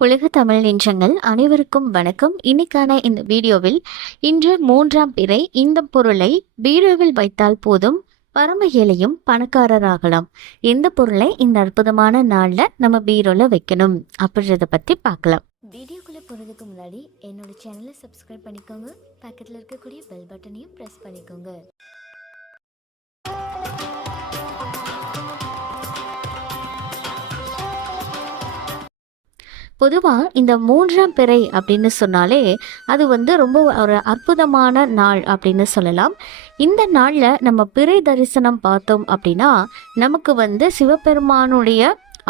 உலக தமிழ் நெஞ்சங்கள் அனைவருக்கும் வணக்கம். இன்னைக்கான இந்த வீடியோவில் இன்று மூன்றாம் பிறை இந்த பொருளை பீரோவில் வைத்தால் போதும் பரம ஏழையும் பணக்காரராகலாம். எந்த பொருளை இந்த அற்புதமான நாளில் நம்ம பீரோவில் வைக்கணும். அப்படின்றத பற்றி பார்க்கலாம். வீடியோக்குள்ளே போகிறதுக்கு முன்னாடி என்னோட சேனலை சப்ஸ்கிரைப் பண்ணிக்கோங்க. பக்கத்தில் இருக்கக்கூடிய பெல் பட்டனையும் ப்ரெஸ் பண்ணிக்கோங்க. பொதுவாக இந்த மூன்றாம் பிறை அப்படின்னு சொன்னாலே அது வந்து ரொம்ப ஒரு அற்புதமான நாள் அப்படின்னு சொல்லலாம். இந்த நாளில் நம்ம பிறை தரிசனம் பார்த்தோம் அப்படின்னா நமக்கு வந்து சிவபெருமானுடைய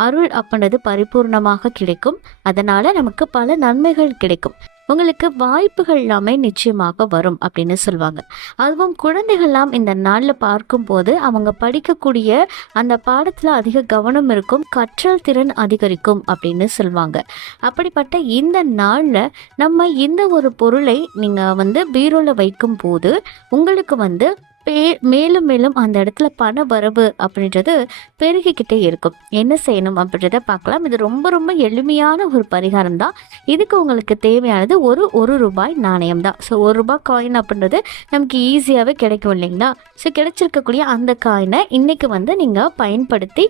அருள் அப்படின்றது பரிபூர்ணமாக கிடைக்கும். அதனால நமக்கு பல நன்மைகள் கிடைக்கும். உங்களுக்கு வாய்ப்புகள் எல்லாமே நிச்சயமாக வரும் அப்படின்னு சொல்லுவாங்க. அதுவும் குழந்தைகள்லாம் இந்த நாளில் பார்க்கும்போது அவங்க படிக்கக்கூடிய அந்த பாடத்தில் அதிக கவனம் இருக்கும் கற்றல் திறன் அதிகரிக்கும் அப்படின்னு சொல்லுவாங்க. அப்படிப்பட்ட இந்த நாளில் நம்ம இந்த ஒரு பொருளை நீங்கள் வந்து பீரோவில் வைக்கும் போது உங்களுக்கு வந்து பே மேலும் மேலும் அந்த இடத்துல பண வரவு அப்படின்றது பெருகிக்கிட்டே இருக்கும். என்ன செய்யணும் அப்படின்றத பார்க்கலாம். இது ரொம்ப ரொம்ப எளிமையான ஒரு பரிகாரம் தான். இதுக்கு உங்களுக்கு தேவையானது ஒரு ஒரு ரூபாய் நாணயம் தான். ஸோ ஒரு ரூபாய் காயின் அப்படின்றது நமக்கு ஈஸியாகவே கிடைக்கும் இல்லைங்களா? ஸோ கிடைச்சிருக்கக்கூடிய அந்த காயினை இன்றைக்கி வந்து நீங்கள் பயன்படுத்தி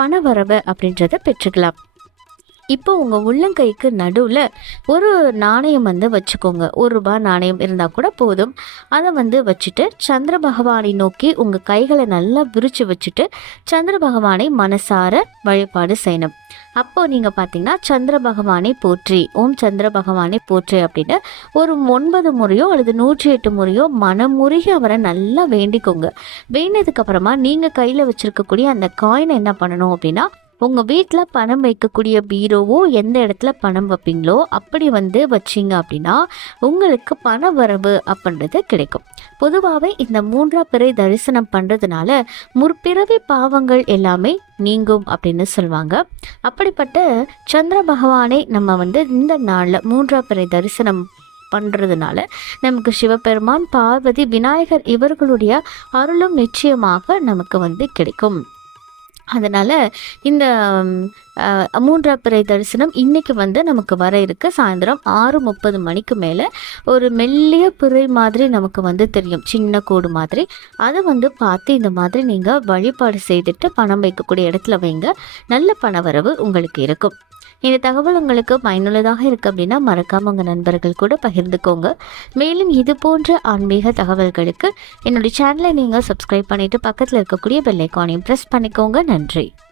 பண வரவு அப்படின்றத பெற்றுக்கலாம். இப்போ உங்கள் உள்ளங்கைக்கு நடுவில் ஒரு நாணயம் வந்து வச்சுக்கோங்க. ஒரு ரூபாய் நாணயம் இருந்தால் கூட போதும். அதை வந்து வச்சுட்டு சந்திர பகவானை நோக்கி உங்கள் கைகளை நல்லா விரித்து வச்சுட்டு சந்திர பகவானை மனசார வழிபாடு செய்யணும். அப்போது நீங்கள் பார்த்தீங்கன்னா சந்திர பகவானை போற்றி ஓம் சந்திர பகவானை போற்றி அப்படின்னு ஒரு ஒன்பது முறையோ அல்லது நூற்றி எட்டு முறையோ மனமுருகி அவரை நல்லா வேண்டிக்கோங்க. வேண்டினதுக்கப்புறமா நீங்கள் கையில் வச்சுருக்கக்கூடிய அந்த காயினை என்ன பண்ணணும் அப்படின்னா உங்கள் வீட்டில் பணம் வைக்கக்கூடிய பீரோவோ எந்த இடத்துல பணம் வைப்பீங்களோ அப்படி வந்து வச்சிங்க அப்படின்னா உங்களுக்கு பண வரவு அப்படின்றது கிடைக்கும். பொதுவாகவே இந்த மூன்றாம் பிறை தரிசனம் பண்ணுறதுனால முற்பிறவி பாவங்கள் எல்லாமே நீங்கும் அப்படின்னு சொல்லுவாங்க. அப்படிப்பட்ட சந்திர பகவானை நம்ம வந்து இந்த நாளில் மூன்றாம் பிறை தரிசனம் பண்ணுறதுனால நமக்கு சிவபெருமான் பார்வதி விநாயகர் இவர்களுடைய அருளும் நிச்சயமாக நமக்கு வந்து கிடைக்கும். அதனால் இந்த மூன்றாம் பிறை தரிசனம் இன்றைக்கி வந்து நமக்கு வர இருக்கு சாயந்தரம் ஆறு முப்பது மணிக்கு மேலே ஒரு மெல்லிய பிறை மாதிரி நமக்கு வந்து தெரியும். சின்ன கூடு மாதிரி. அதை வந்து பார்த்து இந்த மாதிரி நீங்கள் வழிபாடு செய்துட்டு பணம் வைக்கக்கூடிய இடத்துல வைங்க. நல்ல பணவரவு உங்களுக்கு இருக்கும். இந்த தகவல் உங்களுக்கு பயனுள்ளதாக இருக்குது அப்படின்னா மறக்காம உங்கள் நண்பர்கள் கூட பகிர்ந்துக்கோங்க. மேலும் இது போன்ற ஆன்மீக தகவல்களுக்கு என்னுடைய சேனலை நீங்கள் சப்ஸ்கிரைப் பண்ணிவிட்டு பக்கத்தில் இருக்கக்கூடிய பெல்லைக்கானையும் ப்ரெஸ் பண்ணிக்கோங்க. நன்றி.